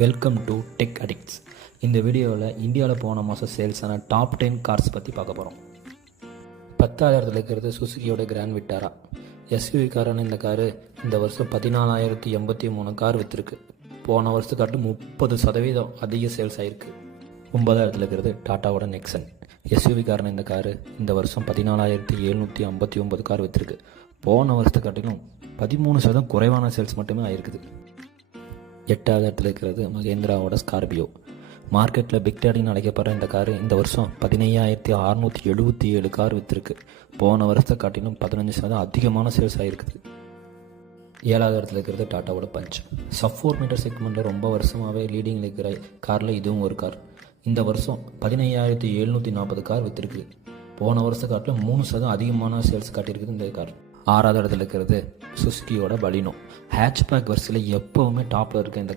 Welcome to tech addicts. இந்த வீடியோவில் இந்தியாவில் போன மாதம் சேல்ஸான டாப் 10 கார்ஸ் பற்றி பார்க்க போகிறோம். 10,000 இருக்கிறது சுசுகியோட கிராண்ட் விட்டாரா. எஸ்யூவி காரான இந்த காரு இந்த வருஷம் 14,083 கார் விற்றுருக்கு. போன வருஷத்துக்காட்டு 30% அதிக சேல்ஸ் ஆகிருக்கு. 9,000 இருக்கிறது டாட்டாவோட நெக்ஸன். எஸ்யூவி காரான இந்த காரு இந்த வருஷம் 14,759 கார் விற்றுருக்கு. போன வருஷத்தை காட்டிலும் 13% குறைவான சேல்ஸ் மட்டுமே ஆகிருக்குது. 8,000 இருக்கிறது மகேந்திராவோட ஸ்கார்பியோ. மார்க்கெட்டில் பிக் டேடின்னு அழைக்கப்படுற இந்த காரு இந்த வருஷம் 15,677 கார் விற்றுருக்கு. போன வருஷத்தை காட்டிலும் 15% அதிகமான சேல்ஸ் ஆகிருக்குது. 7,000 இருக்கிறது டாட்டாவோட பஞ்ச். சப் 4 மீட்டர் செக்மெண்ட்டில் ரொம்ப வருஷமாகவே லீடிங்கில் இருக்கிற காரில் இதுவும் ஒரு கார். இந்த வருஷம் 15,740 கார் விற்றுருக்கு. போன வருஷத்தை காட்டிலும் 3% அதிகமான சேல்ஸ் காட்டியிருக்குது இந்த கார். 6வது இடத்துல இருக்கிறது சுசுகியோட பலினோ. ஹேட்ச்பேக் வரிசையில் எப்போவுமே டாப்பில் இருக்க இந்த